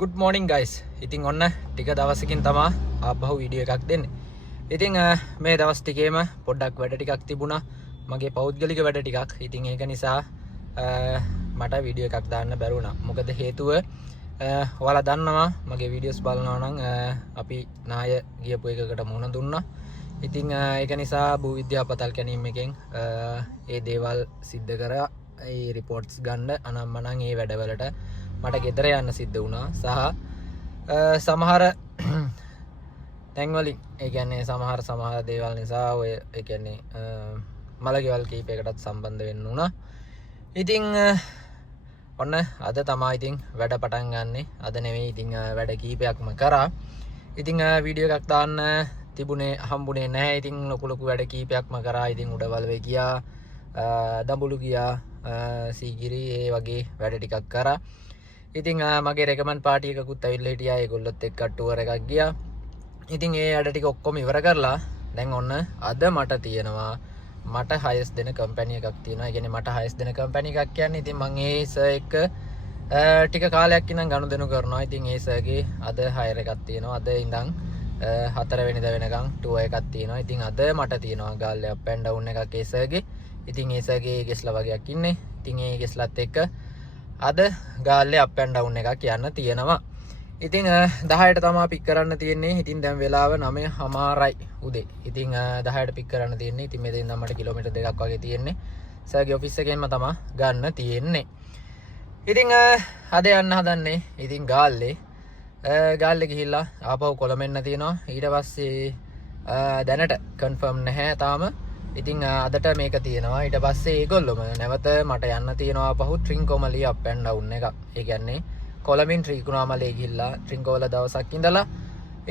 good morning guys. ඉතින් ඔන්න ටික දවසකින් තමා ආපහු වීඩියෝ එකක් දෙන්නේ. ඉතින් මේ දවස් ටිකේම පොඩ්ඩක් වැඩ ටිකක් තිබුණා. මගේ පෞද්ගලික වැඩ ටිකක්. ඉතින් ඒක නිසා මට වීඩියෝ එකක් දාන්න බැරි වුණා. මොකද හේතුව ඔයාලා දන්නවා මගේ වීඩියෝස් බලනවා නම් අපි නාය ගියපු එකකට මුහුණ දුන්නා. ඉතින් ඒක නිසා භූ විද්‍යාපතල් කැණීම් එකෙන් ඒ දේවල් සිද්ධ කරා. ඒ රිපෝට්ස් ගන්න අනම්මනම් ඒ වැඩවලට මට ගෙදර යන්න සිද්ධ වුණා. සහ සමහර තැන්වලින් ඒ කියන්නේ සමහර දේවල් නිසා ඔය ඒ කියන්නේ මලගෙවල් කීපයකටත් සම්බන්ධ වෙන්න වුණා. ඉතින් ඔන්න අද තමයි ඉතින් වැඩ පටන් ගන්නෙ. අද නෙවෙයි ඉතින් වැඩ කීපයක්ම කරා. ඉතින් වීඩියෝ එකක් දාන්න තිබුණේ හම්බුනේ නැහැ. ඉතින් ලොකු වැඩ කීපයක්ම කරා. ඉතින් උඩවල්වේ ගියා, දඹුලු ගියා, සීගිරි ඒ වගේ වැඩ ටිකක් කරා. ඉතින් මගේ රෙකමන්ඩ් පාටි එකකුත් ඇවිල්ලා හිටියා. ඒගොල්ලොත් එක්ක ටුවර් එකක් ගියා. ඉතින් ඒ වැඩ ටික ඔක්කොම ඉවර කරලා දැන් ඔන්න අද මට තියෙනවා මට හයස් දෙන කම්පැනි එකක් තියෙනවා. ඒ කියන්නේ මට හයස් දෙන කම්පැනි එකක් කියන්නේ ඉතින් මම ඒ සර් එක්ක ටික කාලයක් ඉඳන් ගනුදෙනු කරනවා. ඉතින් ඒ සර්ගේ අද හයර් එකක් තියෙනවා. අද ඉඳන් 4 වෙනිදා වෙනකන් ටුවර් එකක් තියෙනවා. ඉතින් අද මට තියෙනවා ගාල්ලේ අප් ඇන්ඩ් ඩවුන් එකක් ඒ සර්ගේ. ඉතින් ඒ සර්ගේ ගෙස්ලා වගේක් ඉන්නේ. ඉතින් ඒ ගෙස්ලත් එක්ක අද ගාල්ලේ අප් ඇන්ඩ් ඩවුන් එකක් යන්න තියෙනවා. ඉතින් 10ට තමයි පික් කරන්න තියෙන්නේ. ඉතින් දැන් වෙලාව 9:00යි උදේ. ඉතින් 10ට පික් කරන්න තියෙන්නේ. ඉතින් මෙතෙන් නම් මට කිලෝමීටර් 2ක් වගේ තියෙන්නේ. සර්ගේ ඔෆිස් එකෙන්ම තමයි ගන්න තියෙන්නේ. ඉතින් අද යන්න හදන්නේ ඉතින් ගාල්ලේ ගිහිල්ලා ආපහු කොළඹ තියෙනවා. ඊට පස්සේ දැනට කන්ෆර්ම් නැහැ තාම. ඉතින් අදට මේක තියෙනවා. ඊට පස්සේ ඒගොල්ලොම නැවත මට යන්න තියෙනවා ආපහු ට්‍රින්කෝමලී අප් ඇන්ඩ් ඩවුන් එක. ඒ කියන්නේ කොළඹින් ත්‍රිකුණාමලේ ගිහිල්ලා ත්‍රින්කෝවල දවසක් ඉඳලා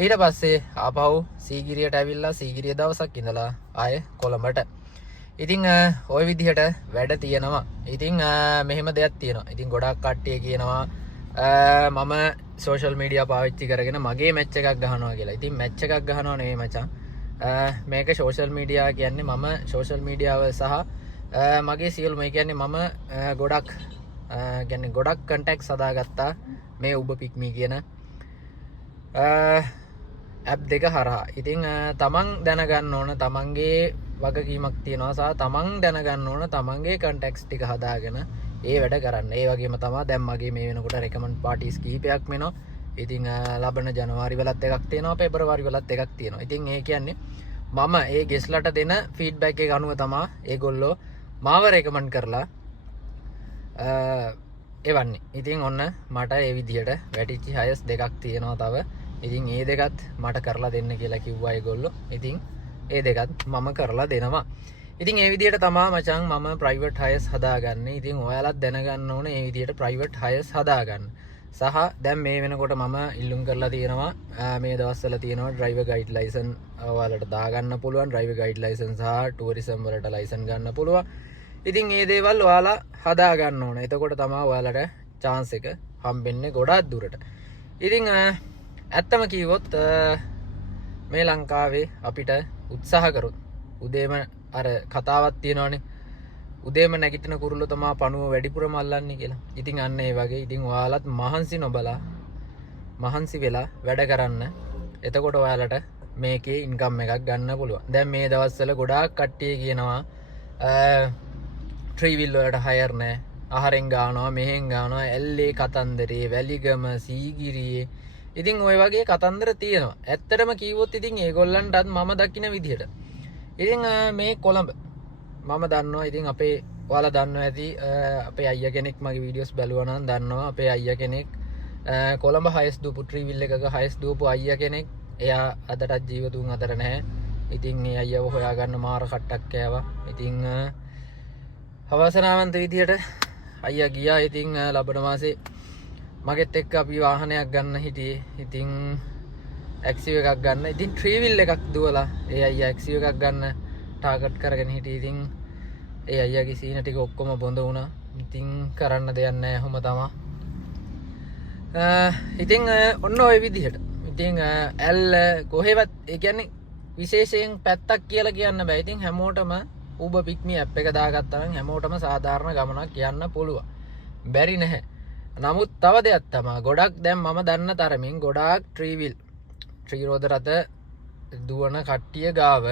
ඊට පස්සේ ආපහු සීගිරියට ඇවිල්ලා සීගිරිය දවසක් ඉඳලා ආයේ කොළඹට. ඉතින් ওই විදිහට වැඩ තියෙනවා. ඉතින් මෙහෙම දෙයක් තියෙනවා. ඉතින් ගොඩක් කට්ටිය කියනවා මම සෝෂල් මීඩියා පාවිච්චි කරගෙන මගේ මැච් එකක් ගහනවා කියලා. ඉතින් මැච් එකක් ගහනවා නෙවෙයි මචං. මේක සෝෂල් මීඩියා කියන්නේ මම සෝෂල් මීඩියාව සහ මගේ සියලුම ඒ කියන්නේ මම ගොඩක් කන්ටැක්ට්ස් හදාගත්තා මේ උබ පික්මී කියන ඇප් දෙක හරහා. ඉතින් තමන් දැනගන්න ඕන තමන්ගේ වගකීමක් තියෙනවා සහ තමන් දැනගන්න ඕන තමන්ගේ කන්ටැක්ට්ස් ටික හදාගෙන ඒ වැඩ කරන්න. ඒ වගේම තමයි දැන් මගේ මේ වෙනකොට රෙකමන්ඩ් පාටිස් කීපයක් වෙනවා. ඉතින් ලබන ජනවාරි වලත් එකක් තියෙනවා, පෙබරවාරි වලත් එකක් තියෙනවා. ඉතින් ඒ කියන්නේ මම ඒ ගෙස්ලට දෙන ෆීඩ්බැක් එක අනුව තමයි ඒගොල්ලෝ මාව රෙකමන්ඩ් කරලා එවන්නේ. ඉතින් ඔන්න මට ඒ විදිහට වැටිච්ච හයස් දෙකක් තියෙනවා තව. ඉතින් ඒ දෙකත් මට කරලා දෙන්න කියලා කිව්වා ඒගොල්ලෝ. ඉතින් ඒ දෙකත් මම කරලා දෙනවා. ඉතින් ඒ විදිහට තමයි මචං මම ප්‍රයිවට් හයස් හදාගන්නේ. ඉතින් ඔයාලත් දැනගන්න ඕනේ ඒ විදිහට ප්‍රයිවට් හයස් හදාගන්න. සහ දැන් මේ වෙනකොට මම ඉල්ලුම් කරලා තියෙනවා මේ දවස්වල තියෙනවා ඩ්‍රයිවර් ගයිඩ් ලයිසන් ඔයාලට දාගන්න පුළුවන්. ඩ්‍රයිවර් ගයිඩ් ලයිසන් සහ ටුවරිසම් වලට ලයිසන් ගන්න පුළුවන්. ඉතින් මේ දේවල් ඔයාලා හදා ගන්න ඕන. එතකොට තමයි ඔයාලට chance එක හම්බෙන්නේ ගොඩාක් දුරට. ඉතින් ඇත්තම කිව්වොත් මේ ලංකාවේ අපිට උත්සාහ කරොත් උදේම අර කතාවක් තියෙනවානේ. උදේම නැගිටින කුරුල්ලෝ තමයි පණුව වැඩිපුරම අල්ලන්නේ කියලා. ඉතින් අන්න ඒ වගේ ඉතින් ඔයාලත් මහන්සි වෙලා වැඩ කරන්න. එතකොට ඔයාලට මේකේ ඉන්කම් එකක් ගන්න පුළුවන්. දැන් මේ දවස්වල ගොඩාක් කට්ටිය කියනවා ට්‍රීවිල් වලට හයර් නැහැ. අහරෙන් ගානවා, මෙහෙන් ගානවා, ඇල්ලේ කතන්දරේ, වැලිගම, සීගිරියේ. ඉතින් ওই වගේ කතන්දර තියෙනවා. ඇත්තටම කිව්වොත් ඉතින් ඒගොල්ලන්ටත් මම දකින්න විදිහට. ඉතින් මේ කොළඹ මම දන්නවා. ඉතින් ඔයාලා දන්නවා ඇති අපේ අයියා කෙනෙක් මගේ වීඩියෝස් බැලුවා නම් දන්නවා අපේ අයියා කෙනෙක් කොළඹ හයස් දුවපු ට්‍රීවිල් එකක හයස් දුවපු අයියා කෙනෙක්. එයා අදටත් ජීවතුන් අතර නැහැ. ඉතින් මේ අයියාව හොයාගන්න මාර කට්ටක් කෑවා. ඉතින් අවසනාවන්ත විදියට අයියා ගියා. ඉතින් ලබන මාසේ මගෙත් එක්ක අපි වාහනයක් ගන්න හිටියේ. ඉතින් ඇක්සිව් එකක් ගන්න. ඉතින් ට්‍රීවිල් එකක් දුවලා ඒ අයියා ඇක්සිව් එකක් ගන්න ටාගට් කරගෙන හිටියේ. ඉතින් ඒ අයියාගේ සීන ටික ඔක්කොම බොඳ වුණා. ඉතින් කරන්න දෙයක් නැහැ. ඔහොම තමයි. ඉතින් ඔන්න ඔය විදිහට. ඉතින් ඇල්ල කොහෙවත් ඒ කියන්නේ විශේෂයෙන් පැත්තක් කියලා කියන්න බෑ. ඉතින් හැමෝටම උබ පික්මි ඇප් එක දාගත්තා නම් හැමෝටම සාධාරණ ගමනක් යන්න පුළුවන්. බැරි නැහැ. නමුත් තව දෙයක් තමයි ගොඩක් දැන් මම දන්න තරමින් ගොඩාක් ට්‍රී රෝද රථ දුවන කට්ටිය ගාව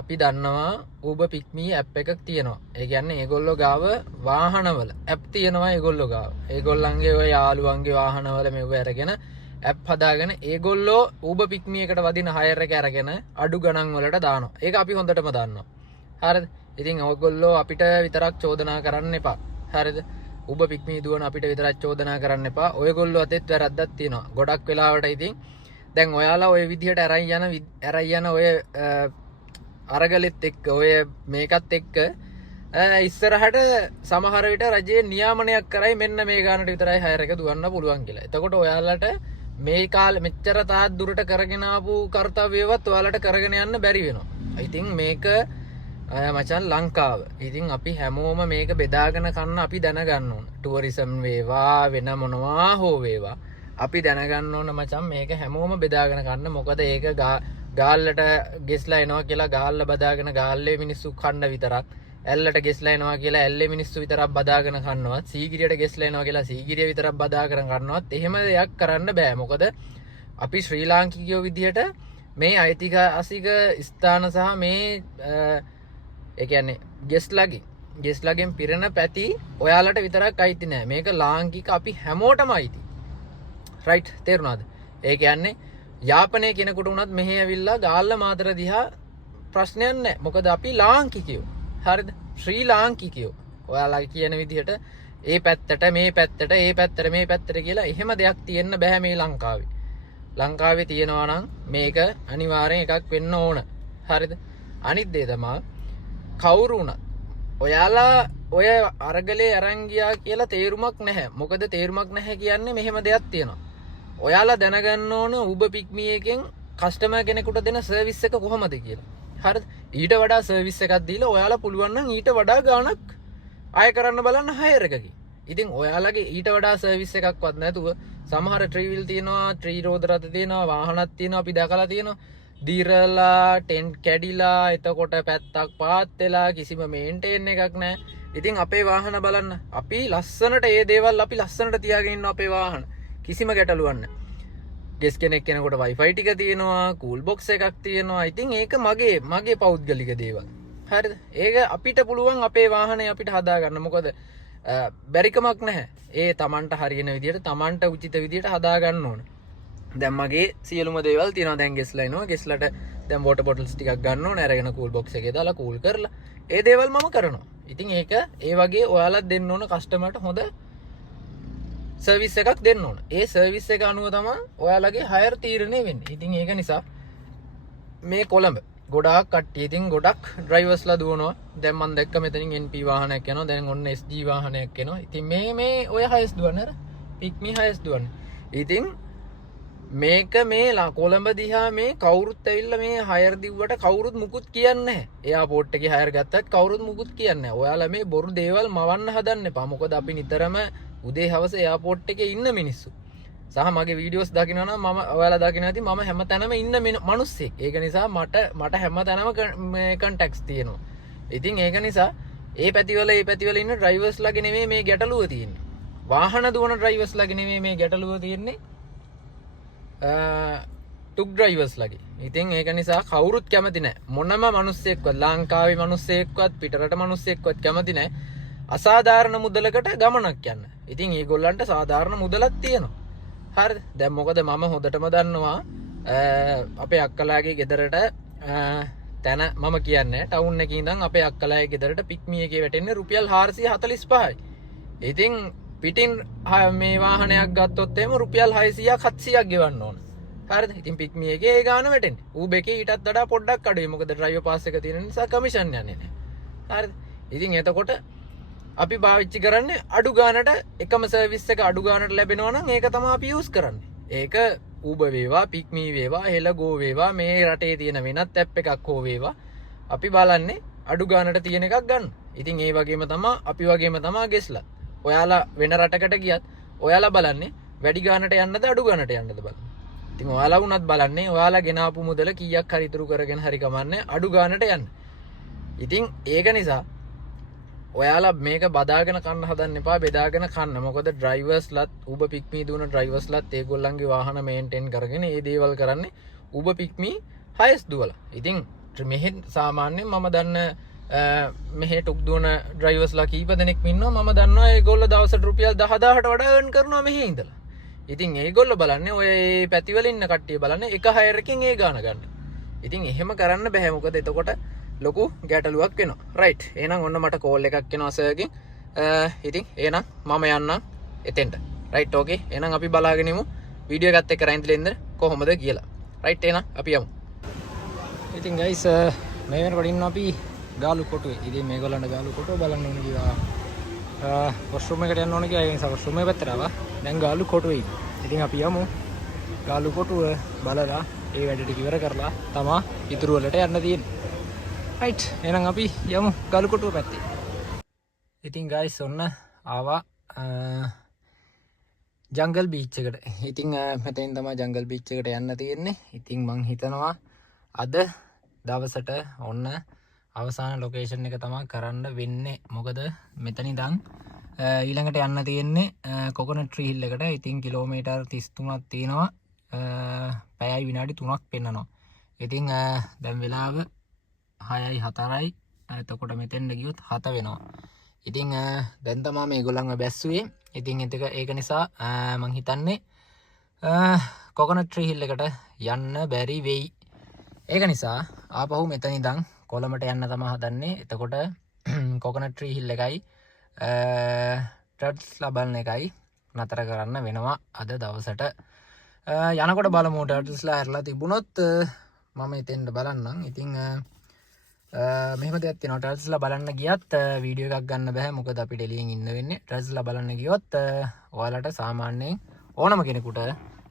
අපි දන්නවා Uber Pick Me app එකක් තියෙනවා. ඒ කියන්නේ ඒගොල්ලෝ ගාව වාහනවල app තියෙනවා ඒගොල්ලෝ ගාව. ඒගොල්ලන්ගේ ඔය යාළුවන්ගේ වාහනවල මෙව අරගෙන app හදාගෙන ඒගොල්ලෝ Uber Pick Me එකට වදින හයර් එක අරගෙන අඩු ගණන් වලට දානවා. ඒක අපි හොඳටම දන්නවා. හරිද? ඉතින් ඔයගොල්ලෝ අපිට විතරක් චෝදනා කරන්න එපා. හරිද? Uber Pick Me දුවන අපිට විතරක් චෝදනා කරන්න එපා. ඔයගොල්ලෝ අතෙත් වැරද්දක් තියෙනවා. ගොඩක් වෙලාවට ඉතින් දැන් ඔයාලා ඔය විදිහට අරන් යන ඔය අරගලෙත් එක්ක ඔය මේකත් එක්ක ඉස්සරහට සමහර විට රජයේ නියාමනයක් කරයි මෙන්න මේ ගානට විතරයි හයර් එක දුවන්න පුළුවන් කියලා. එතකොට ඔයාලට මේ කාලෙ මෙච්චර තාත් දුරට කරගෙන ආපු කාර්යයවත් ඔයාලට කරගෙන යන්න බැරි වෙනවා. ඉතින් මේක මචන් ලංකාව. ඉතින් අපි හැමෝම මේක බෙදාගෙන කන්න අපි දැනගන්න ඕන. ටුවරිසම් වේවා වෙන මොනවා හෝ වේවා අපි දැනගන්න ඕන මචන් මේක හැමෝම බෙදාගෙන කන්න. මොකද ඒක ගාල්ලට ගෙස්ලා එනවා කියලා ගාල්ල බදාගෙන ගාල්ලේ මිනිස්සු කන්න විතරක්, ඇල්ලට ගෙස්ලා එනවා කියලා ඇල්ලේ මිනිස්සු විතරක් බදාගෙන කන්නවත්, සීගිරියට ගෙස්ලා එනවා කියලා සීගිරිය විතරක් බදාගෙන කන්නවත් එහෙම දෙයක් කරන්න බෑ. මොකද අපි ශ්‍රී ලාංකිකයෝ විදිහට මේ ඓතිහාසික ස්ථාන සහ මේ ඒ කියන්නේ ගෙස්ලාගෙන් පිරෙන පැති ඔයාලට විතරක් අයිති නෑ. මේක ලාංකික අපි හැමෝටම අයිති. රයිට්? තේරුණාද? ඒ කියන්නේ යාපනය කෙනෙකුට උනත් මෙහෙ ඇවිල්ලා ගාල්ල මාතර දිහා ප්‍රශ්නයක් නැහැ. මොකද අපි ලාංකිකයෝ. හරිද? ශ්‍රී ලාංකිකයෝ. ඔයාලා කියන විදිහට ඒ පැත්තට මේ පැත්තට ඒ පැත්තට මේ පැත්තට කියලා එහෙම දෙයක් තියෙන්න බෑ මේ ලංකාවේ. ලංකාවේ තියෙනවා නම් මේක අනිවාර්යෙන් එකක් වෙන්න ඕන. හරිද? අනිත් දේ තමයි කවුරු උනත් ඔයාලා ඔය අරගලේ අරන් ගියා කියලා තේරුමක් නැහැ. මොකද තේරුමක් නැහැ කියන්නේ මෙහෙම දෙයක් තියෙනවා. ඔයාලා දැනගන්න ඕන Uber Pick Me එකෙන් කස්ටමර් කෙනෙකුට දෙන සර්විස් එක කොහොමද කියලා. හරිද? ඊට වඩා සර්විස් එකක් දීලා ඔයාලා පුළුවන් නම් ඊට වඩා ගාණක් ආය කරන්න බලන්න හයර් එකකින්. ඉතින් ඔයාලගේ ඊට වඩා සර්විස් එකක්වත් නැතුව සමහර ට්‍රී වීල් තියෙනවා, ට්‍රී රෝද රථ තියෙනවා, වාහනත් තියෙනවා අපි දැකලා තියෙනවා. දීරලා, ටෙන්ට් කැඩිලා, එතකොට පැත්තක් පාත් වෙලා කිසිම මේන්ටේන් එකක් නැහැ. ඉතින් අපේ වාහන බලන්න. අපි ලස්සනට ඒ දේවල් අපි ලස්සනට තියාගෙන ඉන්න අපේ වාහන. කිසිම ගැටලුවක් නැහැ. ගෙස් කෙනෙක් කෙනෙකුට Wi-Fi ටික තියෙනවා, කූල් බොක්ස් එකක් තියෙනවා. ඉතින් ඒක මගේ පෞද්ගලික දේවල්. හරිද? ඒක අපිට පුළුවන් අපේ වාහනේ අපිට හදාගන්න. මොකද බැරිකමක් නැහැ. ඒ Tamanට හරියන විදියට, Tamanට උචිත විදියට හදාගන්න ඕන. දැන් මගේ සියලුම දේවල් තියෙනවා. දැන් ගෙස්ලා එනවා. ගෙස්ලට දැන් වෝටර් බොටල්ස් ටිකක් ගන්න ඕනේ. අරගෙන කූල් බොක්ස් එකේ දාලා කූල් කරලා ඒ දේවල් මම කරනවා. ඉතින් ඒක ඒ වගේ ඔයාලත් දෙන්න ඕන කස්ටමර්ට හොඳ සර්විස් එකක් දෙන්න ඕන. ඒ සර්විස් එක අනුව තමයි ඔයාලගේ හයර් තීරණය වෙන්නේ. ඉතින් ඒක නිසා මේ කොළඹ ගොඩාක් කට්ටිය ඉතින් ගොඩක් ඩ්‍රයිවර්ස්ලා දුවනවා. දැන් මම දැක්ක මෙතනින් NP වාහනයක් යනවා. දැන් ඔන්න SG වාහනයක් එනවා. ඉතින් මේ ඔය හයස් දුවන්නේ අර Pick Me හයස් දුවන්නේ. ඉතින් මේක මේ කොළඹ දිහා මේ කවුරුත් ඇවිල්ලා මේ හයර් දිව්වට කවුරුත් මුකුත් කියන්නේ නැහැ. එයාපෝට් එකේ හයර් ගත්තත් කවුරුත් මුකුත් කියන්නේ නැහැ. ඔයාලා මේ බොරු දේවල් මවන්න හදන්න එපා. මොකද අපි නිතරම උදේ හවස එයාපෝට් එකේ ඉන්න මිනිස්සු. සහ මගේ වීඩියෝස් දකිනවා නම් මම ඔයාලා දකිනවා ඇති මම හැමතැනම ඉන්න මිනිස්සෙක්. ඒක නිසා මට හැමතැනම මේ කන්ටැක්ට්ස් තියෙනවා. ඉතින් ඒක නිසා ඒ පැතිවල ඉන්න ඩ්‍රයිවර්ස්ලාගේ නෙමෙයි මේ ගැටලුව තියෙන්නේ. වාහන දුවන ඩ්‍රයිවර්ස්ලාගේ නෙමෙයි මේ ගැටලුව තියෙන්නේ. ටුක් ඩ්‍රයිවර්ස්ලාගේ. ඉතින් ඒක නිසා කවුරුත් කැමති නැහැ. මොනම මිනිස්සෙක්වත් ලංකාවේ මිනිස්සෙක්වත් පිටරට මිනිස්සෙක්වත් කැමති නැහැ අසාධාරණ මුදලකට ගමනක් යන්න. ඉතින් ඒගොල්ලන්ට සාධාරණ මුදලක් තියෙනවා. හරිද? දැන් මොකද මම හොඳටම දන්නවා අපේ අක්කලාගේ ගෙදරට තැන මම කියන්නේ ටවුන් එකේ ඉඳන් අපේ අක්කලාගේ ගෙදරට Pick Me එකේ වැටෙන්නේ රුපියල් 445යි. ඉතින් පිටින් මේ වාහනයක් ගත්තොත් එහෙම රුපියල් 600ක් 700ක් ගෙවන්න ඕන. හරිද? ඉතින් Pick Me එකේ ඒ ගාන වැටෙන්නේ. Uber එකේ ඊටත් වඩා පොඩ්ඩක් අඩුයි. මොකද ඩ්‍රයිවර් පාස් එක තියෙන නිසා කමිෂන් යන්නේ නැහැ. හරිද? ඉතින් එතකොට අපි පාවිච්චි කරන්නේ අඩු ගානට එකම සර්විස් එක අඩු ගානට ලැබෙනවා නම් ඒක තමයි අපි යූස් කරන්නේ. ඒක Uber වේවා, Pick Me වේවා, Hello වේවා, මේ රටේ තියෙන වෙනත් ඇප් එකක් හෝ වේවා අපි බලන්නේ අඩු ගානට තියෙන එකක් ගන්න. ඉතින් ඒ වගේම තමයි අපි වගේම තමයි ගෙස්ලා. ඔයාලා වෙන රටකට ගියත් ඔයාලා බලන්නේ වැඩි ගානට යන්නද අඩු ගානට යන්නද බලන්න. ඉතින් ඔයාලා වුණත් බලන්නේ ඔයාලා ගෙනාපු මුදල කීයක් හරි ඉතුරු කරගෙන හරි කමන්නේ අඩු ගානට යන්න. ඉතින් ඒක නිසා ඔයාලා මේක බදාගෙන කන්න හදන්න එපා බෙදාගෙන කන්න. මොකද ඩ්‍රයිවර්ස්ලත් Uber Pick Me දුන ඩ්‍රයිවර්ස්ලත් ඒගොල්ලන්ගේ වාහන මේන්ටේන් කරගෙන ඒ දේවල් කරන්නේ Uber Pick Me highest දුවලා. ඉතින් මෙහෙ සාමාන්‍යයෙන් මම දන්න මෙහෙ ටුක් දුවන ඩ්‍රයිවර්ස්ලා කීප දෙනෙක් ඉන්නවා. මම දන්නවා ඒගොල්ලෝ දවසට රුපියල් 10000ට වඩා earn කරනවා මෙහෙ ඉඳලා. ඉතින් ඒගොල්ලෝ බලන්නේ ඔය පැතිවල ඉන්න කට්ටිය බලන්නේ එක හයර් එකකින් ඒ ගාන ගන්න. ඉතින් එහෙම කරන්න බෑ. මොකද එතකොට ලොකු ගැටලුවක් වෙනවා. රයිට්. එහෙනම් ඔන්න මට කෝල් එකක් එනවා සර්ගෙන්. ඉතින් එහෙනම් මම යන්නම් එතෙන්ට. රයිට් ඕකේ. එහෙනම් අපි බලාගෙන ඉමු වීඩියෝ එකත් එක්ක රැඳිලා ඉන්න කොහොමද කියලා. රයිට් එහෙනම් අපි යමු. ඉතින් ගයිස් මේ වෙනකොට ඉන්නවා අපි ගාලු කොටුවේ. ඉතින් මේගොල්ලන්ට ගාලු කොටුව බලන්න ඕනේ කිව්වා. වොෂ්රූම් එකට යන්න ඕනේ කියලා ඒ නිසා වොෂ්රූම් එක පැත්තට ආවා. දැන් ගාලු කොටුවේ. ඉතින් අපි යමු. ගාලු කොටුව බලලා ඒ වැඩ ටික ඉවර කරලා තමා ඉතුරු වලට යන්න තියෙන්නේ. රයිට්. එහෙනම් අපි යමු ගාලු කොටුව පැත්තේ. ඉතින් ගයිස් ඔන්න ආවා ජංගල් බීච් එකට. ඉතින් මෙතනින් තමයි ජංගල් බීච් එකට යන්න තියෙන්නේ. ඉතින් මං හිතනවා අද දවසට ඔන්න අවසාන ලොකේෂන් එක තමයි කරන්න වෙන්නේ. මොකද මෙතන ඉඳන් ඊළඟට යන්න තියෙන්නේ කොකොනට් ට්‍රී හිල් එකට. ඉතින් කිලෝමීටර් 33ක් තියෙනවා. පැයයි විනාඩි 3ක් පෙන්නනවා. ඉතින් දැන් වෙලාව 6:04යි. එතකොට මෙතෙන්ට ගියොත් 7 වෙනවා. ඉතින් දැන් තමයි මේගොල්ලන්ව බැස්සුවේ. ඉතින් ඒක නිසා මං හිතන්නේ කොකොනට් ට්‍රී හිල් එකට යන්න බැරි වෙයි. ඒක නිසා ආපහු මෙතන ඉඳන් කොළඹට යන්න තමයි හදන්නේ. එතකොට කොකොනට් ට්‍රී හිල් එකයි ටර්ට්ස්ලා බලන එකයි නතර කරන්න වෙනවා අද දවසට. යනකොට බලමු ටර්ට්ස්ලා ඇරලා තිබුණොත් මම එතෙන්ට බලන්නම්. ඉතින් මෙහෙම දෙයක් තියෙනවා. ටර්ට්ස්ලා බලන්න ගියත් වීඩියෝ එකක් ගන්න බෑ. මොකද අපි ඩෙලියෙන් ඉන්න වෙන්නේ. ටර්ට්ස්ලා බලන්න ගියොත් ඔයාලට සාමාන්‍යයෙන් ඕනම කෙනෙකුට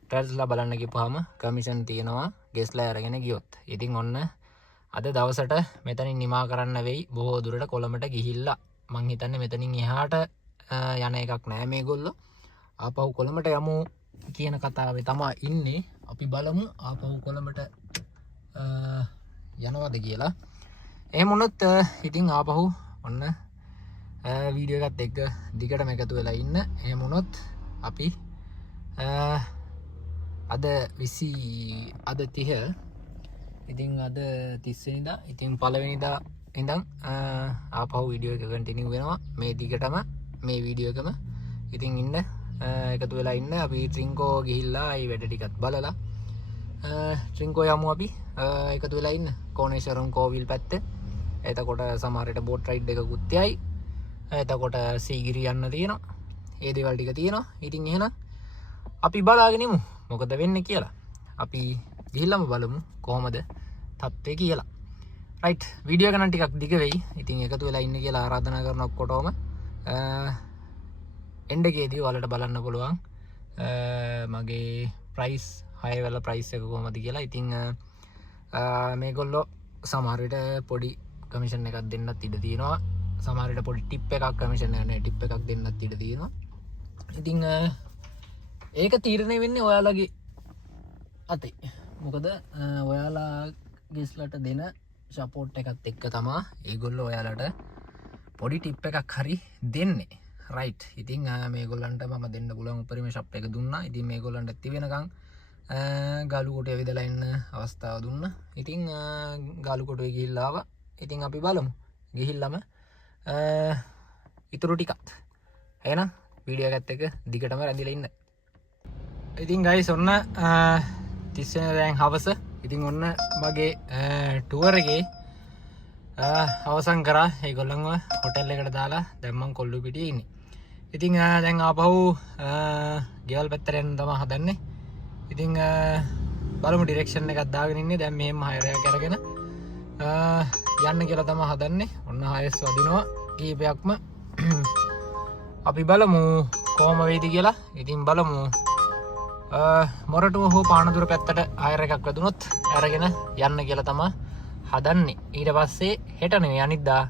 ටර්ට්ස්ලා බලන්න ගිහපුවාම කමිෂන් තියෙනවා ගෙස්ලා අරගෙන ගියොත්. ඉතින් ඔන්න අද දවසට මෙතනින් නිමා කරන්න වෙයි. බොහෝ දුරට කොළඹට ගිහිල්ලා මං හිතන්නේ මෙතනින් එහාට යන එකක් නෑ මේගොල්ලෝ. ආපහු කොළඹට යමු කියන කතාවේ තමයි ඉන්නේ. අපි බලමු ආපහු කොළඹට යනවද කියලා. එහෙම වුණොත් ඉතින් ආපහු ඔන්න වීඩියෝ එකත් එක්ක දිගටම එකතු වෙලා ඉන්න. එහෙම වුණොත් අපි අද 30 ඉතින් අද 30 වෙනිදා. ඉතින් පළවෙනිදා ඉඳන් ආපහු වීඩියෝ එක කන්ටිනියු වෙනවා මේ දිගටම මේ වීඩියෝ එකම. ඉතින් ඉන්න එකතු වෙලා ඉන්න. අපි ට්‍රින්කෝ ගිහිල්ලා ඒ වැඩ ටිකත් බලලා ට්‍රින්කෝ යමු අපි එකතු වෙලා ඉන්න කෝණේශ්වරම් කෝවිල් පැත්තේ. එතකොට සමහර විට බෝට් රයිඩ් එකකුත් යයි. එතකොට සීගිරි යන්න තියෙනවා. ඒ දේවල් ටික තියෙනවා. ඉතින් එහෙනම් අපි බලාගෙන ඉමු මොකද වෙන්නේ කියලා. අපි ගිහිල්ලාම බලමු කොහොමද තත්ත්වය කියලා. රයිට්. වීඩියෝ එක නම් ටිකක් දිග වෙයි. ඉතින් එකතු වෙලා ඉන්න කියලා ආරාධනා කරන ඔක්කොටම එන්ඩ් එකේදී ඔයාලට බලන්න පුළුවන් මගේ ප්‍රයිස් 6 වල ප්‍රයිස් එක කොහොමද කියලා. ඉතින් මේගොල්ලෝ සමහර විට පොඩි කමිෂන් එකක් දෙන්නත් ඉඩ තියෙනවා. සමහර විට පොඩි ටිප් එකක් කමිෂන් එක නේ ටිප් එකක් දෙන්නත් ඉඩ තියෙනවා. ඉතින් ඒක තීරණය වෙන්නේ ඔයාලගේ අතේ. මොකද ඔයාලා ගෙස්ලට දෙන සපෝට් එකත් එක්ක තමා ඒගොල්ලෝ ඔයාලට පොඩි ටිප් එකක් හරි දෙන්නේ. රයිට්. ඉතින් මේගොල්ලන්ට මම දෙන්න පුළුවන් උපරිම ෂොප් එක දුන්නා. ඉතින් මේගොල්ලන්ට තිබෙනකන් ගාලු කොටුවේ විදලා ඉන්න අවස්ථාව දුන්නා. ඉතින් ගාලු කොටුවේ ගිහිල්ලා ආවා. ඉතින් අපි බලමු ගිහිල්ලාම ඉතුරු ටිකත්. එහෙනම් වීඩියෝ එකත් එක්ක දිගටම රැඳිලා ඉන්න. ඉතින් ගයිස් ඔන්න 30 වෙනිදා දැන් හවස. ඉතින් ඔන්න මගේ ටුවර් එකේ අවසන් කරා. ඒගොල්ලන්ව හොටෙල් එකට දාලා දැන් මම කොල්ලු පිටියේ ඉන්නේ. ඉතින් දැන් ආපහු ගෙවල් පැත්තට යන්න තමයි හදන්නේ. ඉතින් බලමු ඩිරෙක්ෂන් එකක් දාගෙන ඉන්නේ. දැන් මෙහෙම හයරයක් අරගෙන යන්න කියලා තමයි හදන්නේ. ඔන්න හයස් වදිනවා කීපයක්ම. අපි බලමු කොහොම වෙයිද කියලා. ඉතින් බලමු මොරටුව හෝ පානදුර පැත්තට හයර් එකක් වැදුනොත් අරගෙන යන්න කියලා තමයි හදන්නේ. ඊට පස්සේ හෙට නෙවෙයි අනිද්දා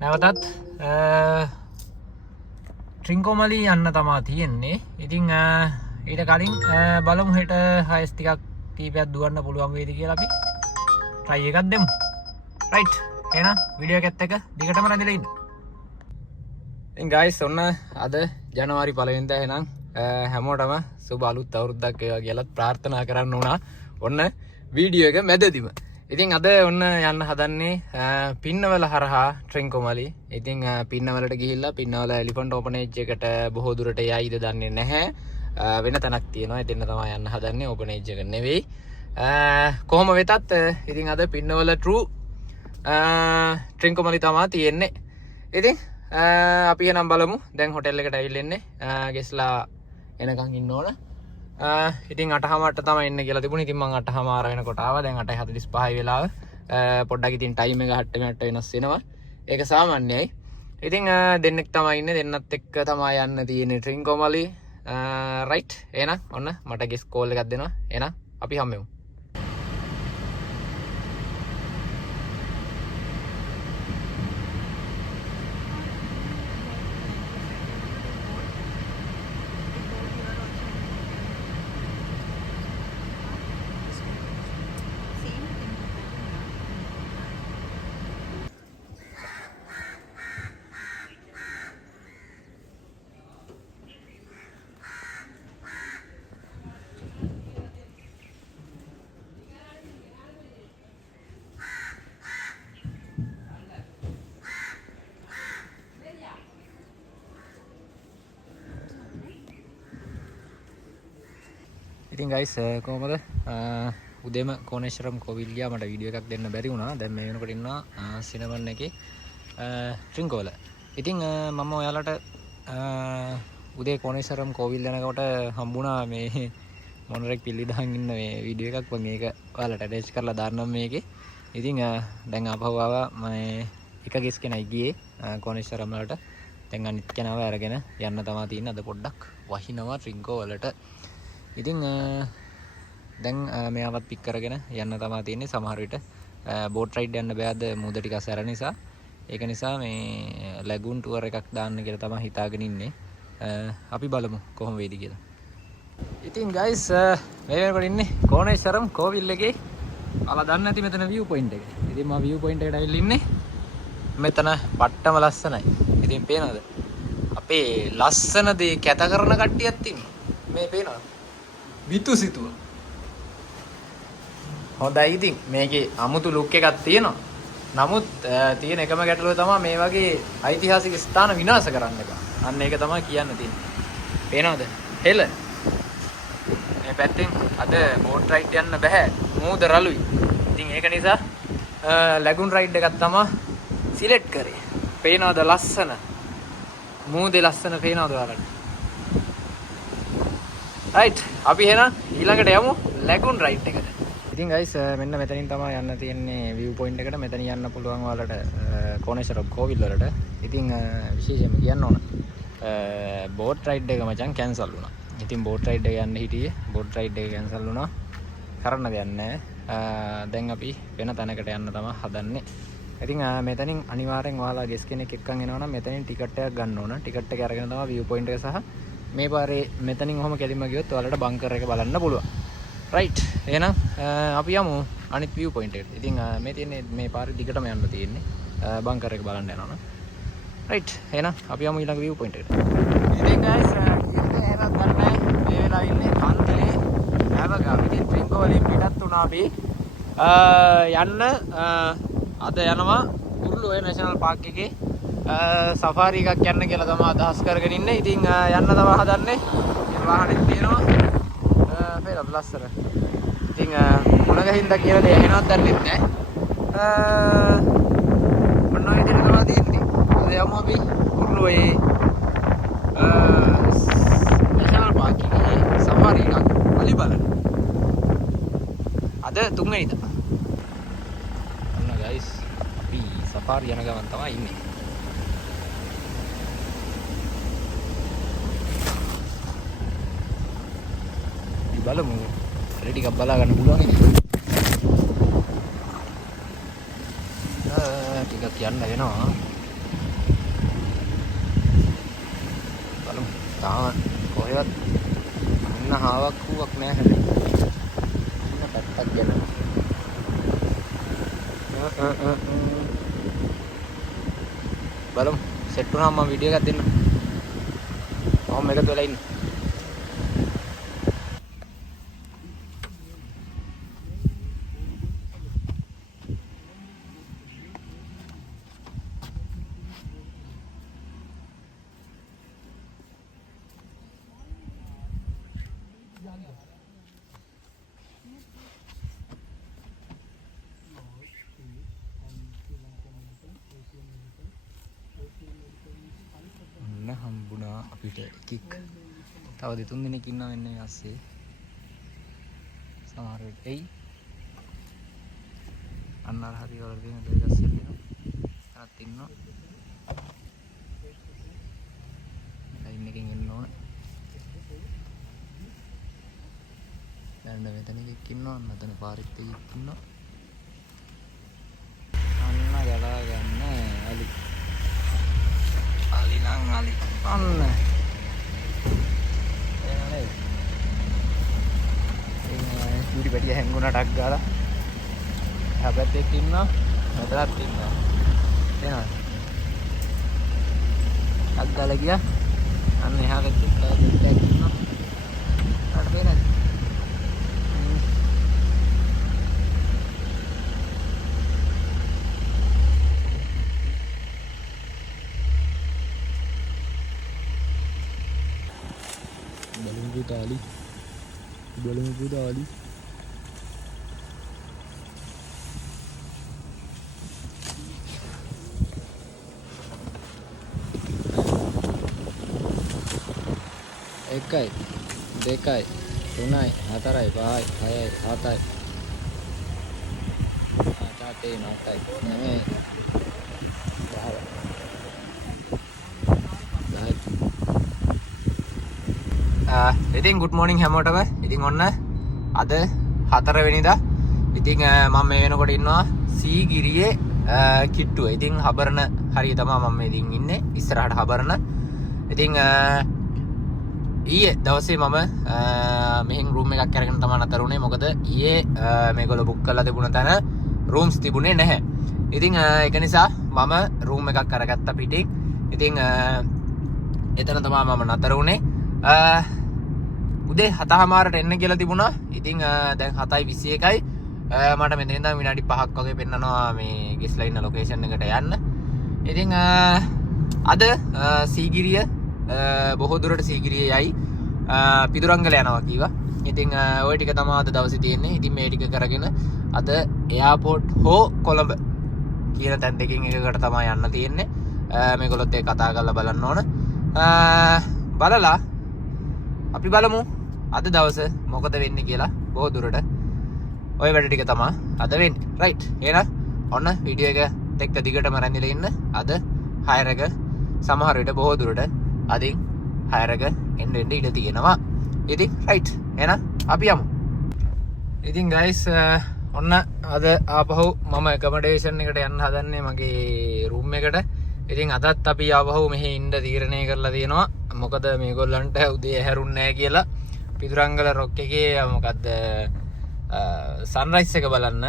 නැවතත් ට්‍රින්කෝමලි යන්න තමයි තියෙන්නේ. ඉතින් ඊට කලින් බලමු හෙට හයස් ටිකක් කීපයක් දුවන්න පුළුවන් වේද කියලා අපි try එකක් දෙමු. රයිට්. එහෙනම් වීඩියෝ එකත් එක්ක දිගටම රැඳිලා ඉන්න. ගයිස් ඔන්න අද ජනවාරි 1 වෙනිදා එහෙනම් හැමෝටම සුබ අලුත් අවුරුද්දක් වේවා කියලා ප්‍රාර්ථනා කරන්න උනා. ඔන්න වීඩියෝ එක මැදදිම. ඉතින් අද ඔන්න යන්න හදන්නේ පින්නවල හරහා ට්‍රින්කොමලි. ඉතින් පින්නවලට ගිහිල්ලා පින්නවල එලිෆන්ට් ඕපනේජ් එකට බොහෝ දුරට යයිද දන්නේ නැහැ. වෙන තැනක් තියෙනවා. එතන තමයි යන්න හදන්නේ. ඕපනේජ් එක නෙවෙයි. කොහොම වෙතත් ඉතින් අද පින්නවල ට්‍රූ ට්‍රින්කොමලි තමයි තියෙන්නේ. ඉතින් අපි එනම් බලමු. දැන් හොටෙල් එකට ඇවිල්ලා ඉන්නේ. ගෙස්ලා එනකන් ඉන්න ඕන. ඉතින් 8:00ට තමයි එන්න කියලා තිබුණේ. ඉතින් මම 8:00 වෙනකොට ආවා. දැන් 8:45 වෙලාව. පොඩ්ඩක් ඉතින් ටයිම් එක 6 මිනිත්ට වෙනස් වෙනවා. ඒක සාමාන්‍යයි. ඉතින් දෙන්නෙක් තමයි ඉන්නේ. දෙන්නත් එක්ක තමයි යන්න තියෙන්නේ ට්‍රින්කොමලි. රයිට්. එහෙනම් ඔන්න මට ගෙස් කෝල් එකක් දෙනවා. එහෙනම් අපි හම්බෙමු. ඉතින් ගයිස් කොහමද උදේම කෝනේශ්වරම් කෝවිල් ගියා. මට වීඩියෝ එකක් දෙන්න බැරි වුණා. දැන් මේ වෙනකොට ඉන්නවා සිනමන් එකේ ට්‍රින්කොල. ඉතින් මම ඔයාලට උදේ කෝනේශ්වරම් කෝවිල් යනකොට හම්බුණා මේ මොනරෙක් පිල්ලි දහන් ඉන්න මේ වීඩියෝ එකක්. මම මේක ඔයාලට ඇටච් කරලා දාන්නම් මේකේ. ඉතින් දැන් ආපහු ආවා. මම එක ගෙස් කෙනයි ගියේ කෝනේශ්වරම් වලට. දැන් අනිත් කෙනාව අරගෙන යන්න තමයි තියෙන්නේ. අද පොඩ්ඩක් වහිනවා ට්‍රින්කෝ වලට. ඉතින් දැන් මෙයාවත් පික් කරගෙන යන්න තමයි තියෙන්නේ. සමහර විට බෝට් රයිඩ් යන්න බෑ අද මුද ටික සැර නිසා. ඒක නිසා මේ ලැගුන් ටුවර් එකක් දාන්න කියලා තමයි හිතාගෙන ඉන්නේ. අපි බලමු කොහොම වෙයිද කියලා. ඉතින් ගයිස් මේ වෙනකොට ඉන්නේ කෝනේශ්වරම් කෝවිල් එකේ. අලා දන්නේ නැති මෙතන view point එක. ඉතින් මම view point එකට ඇවිල්ලා ඉන්නේ. මෙතන බට්ටම ලස්සනයි. ඉතින් පේනවද? අපේ ලස්සන දේ කැත කරන කට්ටියක් ඉන්නවා. මේ පේනවද? විතු සිතුව. හොඳයි. ඉතින් මේකේ අමුතු ලුක් එකක් තියෙනවා. නමුත් තියෙන එකම ගැටලුව තමයි මේ වගේ ඓතිහාසික ස්ථාන විනාශ කරන්න එපා. අන්න ඒක තමයි කියන්න තියෙන්නේ. පේනවද? හෙල. මේ පැත්තෙන් අද බෝට් රයිඩ් යන්න බෑ. මූද රළුයි. ඉතින් ඒක නිසා ලැගුන් රයිඩ් එකක් තමයි සිලෙක්ට් කරේ. පේනවද ලස්සන? මූදේ ලස්සන පේනවද ඔයාලට? රයිට්. අපි එහෙනම් ඊළඟට යමු ලැගුන් රයිඩ් එකට. ඉතින් ගයිස් මෙන්න මෙතනින් තමයි යන්න තියෙන්නේ view point එකට. මෙතන යන්න පුළුවන් ඔයාලට කෝනේශ්වරම් කෝවිල් වලට. ඉතින් විශේෂයෙන්ම කියන්න ඕන බෝට් රයිඩ් එක මචං කැන්සල් වුණා. ඉතින් බෝට් රයිඩ් එක යන්න හිටියේ. බෝට් රයිඩ් එක කැන්සල් වුණා. කරන්න දෙයක් නැහැ. දැන් අපි වෙන තැනකට යන්න තමයි හදන්නේ. ඉතින් මෙතනින් අනිවාර්යෙන් ඔයාලා ගෙස් කෙනෙක් එක්කන් එනවා නම් මෙතනින් ටිකට් එකක් ගන්න ඕන. ටිකට් එක අරගෙන තමයි view point එක සහ මේ පාරේ මෙතනින් ඔහම කෙලින්ම ගියොත් ඔයාලට බංකර් එක බලන්න පුළුවන්. රයිට්. එහෙනම් අපි යමු අනිත් view point එකට. ඉතින් මේ තියෙන්නේ මේ පාරේ දිගටම යන්න තියෙන්නේ. බංකර් එක බලන්න යනවා නම්. රයිට්. එහෙනම් අපි යමු ඊළඟ view point එකට. ඉතින් guys ඉන්නේ එහෙනම් ගන්නෑ. මේ වෙලාවේ ඉන්නේ කන්තලේ නැවගාව. ඉතින් ට්‍රින්කෝ වලින් පිටත් වුණා අපි. යන්න අද යනවා උරුළුවේ නැෂනල් පාක් එකේ සෆාරි එකක් යන්න කියලා තමයි අදහස් කරගෙන ඉන්නේ. ඉතින් යන්න තමයි හදන්නේ. මේ වාහනේත් තියෙනවා. පේනද ලස්සන. ඉතින් මොන ගහින්ද කියලා දේ ඇහෙනවද දන්නේ නැහැ. මොන විදිහට තමයි තියෙන්නේ. අද යමු අපි උරුළුවේ නැෂනල් පාක් එකේ සෆාරි එකක් බලි බලන්න. අද 3 වෙනිදා. අන්න ගයිස් අපි සෆාරි යන ගමන් තමයි ඉන්නේ. බලමු රෙඩි එකක් බලා ගන්න පුළුවන් නේද? ටිකක් යන්න වෙනවා. බලමු. තාම කොහෙවත් අන්න හාවක් වූවක් නෑ හැබැයි. ඉන්න පැත්තක් ගැන. බලමු. සෙට් වුණාම මම වීඩියෝ එකක් දෙන්න. ඔහොම එකතු වෙලා ඉන්න. හම්බුණා අපිට එකෙක්. තව දෙතුන් දිනක් ඉන්නවා වෙන්නේ ASCII. සමහර වෙලට එයි. අන්න අර හරි වල දෙන දෙයක් ASCII තියෙනවා. තාත් ඉන්නවා. ලයින් එකකින් එන්න ඕන. දැන් මෙතන එකෙක් ඉන්නවා. මෙතන පාරෙත් එකෙක් ඉන්නවා. අන්න ගලා ගන්න අලි. Ali lang ali pan ini curi badi henguna dak gala habat ekinna hadarat inna ya dak gala giya anne eha gatti ekinna ada bena බලමු පුතාලි එකයි දෙකයි තුනයි හතරයි පහයි හයයි හතයි අටයි නවයි නවයි ඉතින් good morning හැමෝටම. ඉතින් ඔන්න අද 4 වෙනිදා. ඉතින් මම මේ වෙනකොට ඉන්නවා සීගිරියේ කිට්ටුව. ඉතින් හබරන හරිය තමයි මම මේ ඉතින් ඉන්නේ. ඉස්සරහට හබරන. ඉතින් ඊයේ දවසේ මම මෙහෙන් රූම් එකක් අරගෙන තමයි නතර වුණේ. මොකද ඊයේ මේගොල්ලෝ බුක් කරලා තිබුණ තැන රූම්ස් තිබුණේ නැහැ. ඉතින් ඒක නිසා මම රූම් එකක් අරගත්තා පිටින්. ඉතින් එතන තමයි මම නතර වුණේ. උදේ 7:00ට එන්න කියලා තිබුණා. ඉතින් දැන් 7:21යි. මට මෙතන ඉඳන් විනාඩි 5ක් වගේ පෙන්නනවා මේ ගෙස්ලා ඉන්න ලොකේෂන් එකට යන්න. ඉතින් අද සීගිරිය බොහෝ දුරට සීගිරිය යයි පිදුරංගල යනවා කීවා. ඉතින් ওই ටික තමයි අද දවසේ තියෙන්නේ. ඉතින් මේ ටික කරගෙන අද එයාපෝට් හෝ කොළඹ කියන තැන් දෙකකින් එකකට තමයි යන්න තියෙන්නේ. මේගොල්ලොත් ඒක කතා කරලා බලන්න ඕන. බලලා අපි බලමු අද දවස මොකද වෙන්නේ කියලා. බොහෝ දුරට ඔය වැඩ ටික තමයි අද වෙන්නේ. රයිට්. එහෙනම් ඔන්න වීඩියෝ එක එක්ක දිගටම රැඳිලා ඉන්න. අද හයර් එක සමහර විට බොහෝ දුරට අදින් හයර් එක එන්න ඉඩ තියෙනවා. ඉතින් රයිට්. එහෙනම් අපි යමු. ඉතින් guys ඔන්න අද ආපහු මම accommodation එකට යන්න හදන්නේ මගේ room එකට. ඉතින් අදත් අපි ආපහු මෙහි ඉන්න තීරණය කරලා තියෙනවා. මොකද මේගොල්ලන්ට උදේ ඇහැරුන්නේ නැහැ කියලා පිදුරංගල රොක් එකේ මොකද්ද සන්රයිස් එක බලන්න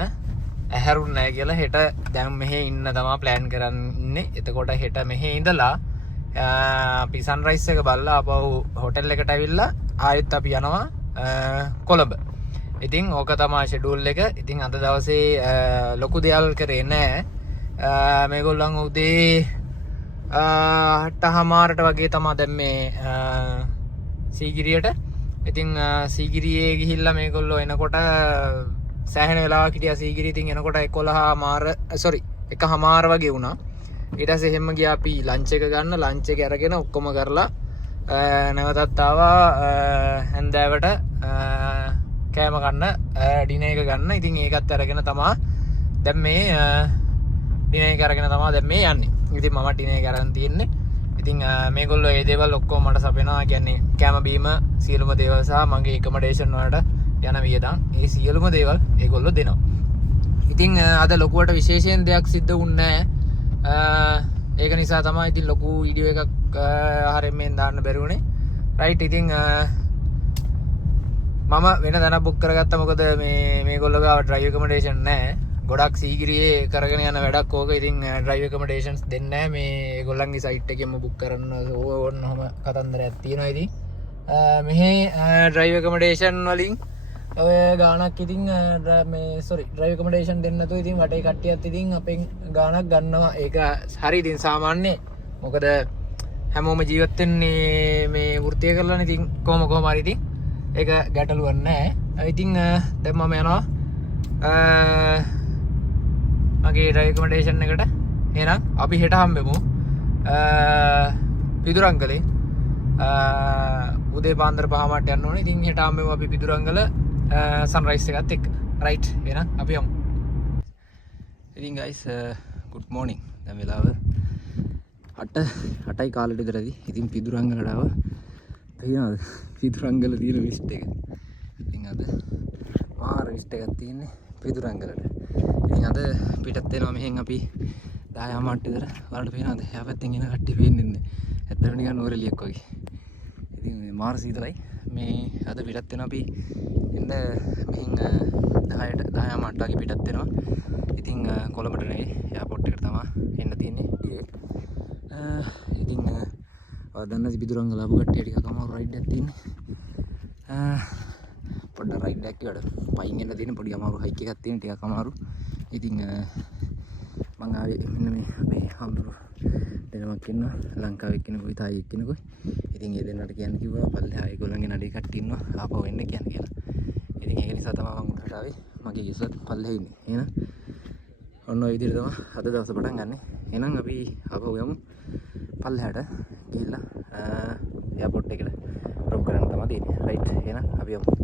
ඇහැරුන්නේ නැහැ කියලා හෙට දැන් මෙහි ඉන්න තමයි ප්ලෑන් කරන්නේ. එතකොට හෙට මෙහි ඉඳලා අපි සන්රයිස් එක බලලා ආපහු හොටෙල් එකට ඇවිල්ලා ආයෙත් අපි යනවා කොළඹ. ඉතින් ඕක තමයි ෂෙඩියුල් එක. ඉතින් අද දවසේ ලොකු දේවල් කරේ නැහැ. මේගොල්ලන් උදේ 8:00ට වගේ තමයි දැන් මේ සීගිරියට. ඉතින් සීගිරියේ ගිහිල්ලා මේගොල්ලෝ එනකොට සෑහෙන වෙලාවක් හිටියා සීගිරිය. ඉතින් එනකොට 1:00 වගේ වුණා. ඊට පස්සේ එහෙම ගියා අපි ලන්ච් එක ගන්න. ලන්ච් එක අරගෙන ඔක්කොම කරලා නැවතත් ආවා හැන්දෑවට කෑම ගන්න ඩිනර් එක ගන්න. ඉතින් ඒකත් අරගෙන තමයි දැන් මේ ඩිනර් එක අරගෙන තමයි දැන් මේ යන්නේ. ඉතින් මම ඩිනර් එක අරන් තියෙන්නේ. ඉතින් මේගොල්ලෝ මේ දේවල් ඔක්කොම මට සපයනවා. කියන්නේ කැම බීම සියලුම දේවල් සහ මගේ accommodation වලට යන වියදම් ඒ සියලුම දේවල් ඒගොල්ලෝ දෙනවා. ඉතින් අද ලොකුවට විශේෂයෙන් දෙයක් සිද්ධ වුණේ නැහැ. ඒක නිසා තමයි ඉතින් ලොකු වීඩියෝ එකක් හරියෙන් මෙන් දාන්න බැරි වුණේ. රයිට්. ඉතින් මම වෙන තැනක් බුක් කරගත්තා. මොකද මේගොල්ලෝ ගාව drive accommodation නැහැ. ගොඩක් සීගිරියේ කරගෙන යන වැඩක් ඕක. ඉතින් ඩ්‍රයිව් ඇකොමඩේෂන්ස් දෙන්නේ නැහැ. මේ ඒගොල්ලන්ගේ සයිට් එකෙන්ම බුක් කරන්න ඕනම කතන්දරයක් තියෙනවා. ඉතින් මෙහි ඩ්‍රයිව් ඇකොමඩේෂන් වලින් ඔය ගානක් ඉතින් මේ සොරි ඩ්‍රයිව් ඇකොමඩේෂන් දෙන්න නැතුව ඉතින් වටේ කට්ටියත් ඉතින් අපෙන් ගානක් ගන්නවා. ඒක හරි ඉතින් සාමාන්‍ය. මොකද හැමෝම ජීවත් වෙන්නේ මේ වෘත්තිය කරලානේ. ඉතින් කොහොම හරි ඉතින් ඒක ගැටලුවක් නැහැ. ඉතින් දැන් මම යනවා මගේ ඩ්‍රයිව් ඇකොමඩේෂන් එකට. එහෙනම් අපි හෙට හම්බෙමු පිදුරංගලේ. උදේ පාන්දර 5 මාට යන්න ඕනේ. ඉතින් හෙට හම්බෙමු අපි පිදුරංගල සන්රයිස් එකත් එක්ක. රයිට්. එහෙනම් අපි යමු. ඉතින් guys good morning. දැන් වෙලාව 8යි කාලෙට විතරදී. ඉතින් පිදුරංගලට ආව. තේරෙනවද? පිදුරංගල තියෙන විස්ට් එක. ඉතින් අද මාර විස්ට් එකක් තියෙන්නේ පිදුරංගලට. ඉතින් අද පිටත් වෙනවා මෙහෙන් අපි 10 මාට විතර. වලට පේනවද? එහා පැත්තෙන් එන කට්ටිය පේන්නේ නැහැ. ඇත්තටම නිකන් නෝරලියක් වගේ. ඉතින් මේ මාර සීතලයි. මේ අද පිටත් වෙනවා අපි එන්න මෙහෙන් 10 මාට වගේ පිටත් වෙනවා. ඉතින් කොළඹට නෙවෙයි එයාපෝට් එකට තමයි එන්න තියෙන්නේ. ඉතින් දන්නති පිදුරංගල ආපු කට්ටිය ටිකක් අමාරු රයිඩ් එකක් තියෙන්නේ. පොඩ්ඩක් රයිඩ් එකක් වල පයින් එන්න තියෙන පොඩි අමාරු හයික් එකක් තියෙන ටිකක් අමාරු. ඉතින් මම ආවේ මෙන්න මේ අපේ හම්බුරු දෙනමක් ඉන්නවා ලංකාවේ කෙනෙකුයි තායි කෙනෙකුයි. ඉතින් ඒ දෙන්නට කියන්න කිව්වා පල්ලෙහා ඒගොල්ලන්ගේ නඩේ කට්ටිය ඉන්නවා ආපහු එන්න කියන්න කියලා. ඉතින් ඒක නිසා තමයි මම උඩට ආවේ. මගේ ගෙසත් පල්ලෙහා ඉන්නේ. එහෙනම් ඔන්න ඔය විදිහට තමයි අද දවස පටන් ගන්නෙ. එහෙනම් අපි ආපහු යමු පල්ලෙහාට ගිහිල්ලා එයාපෝට් එකට ඩ්‍රොප් කරන්න තමයි තියෙන්නේ. රයිට්. එහෙනම් අපි යමු.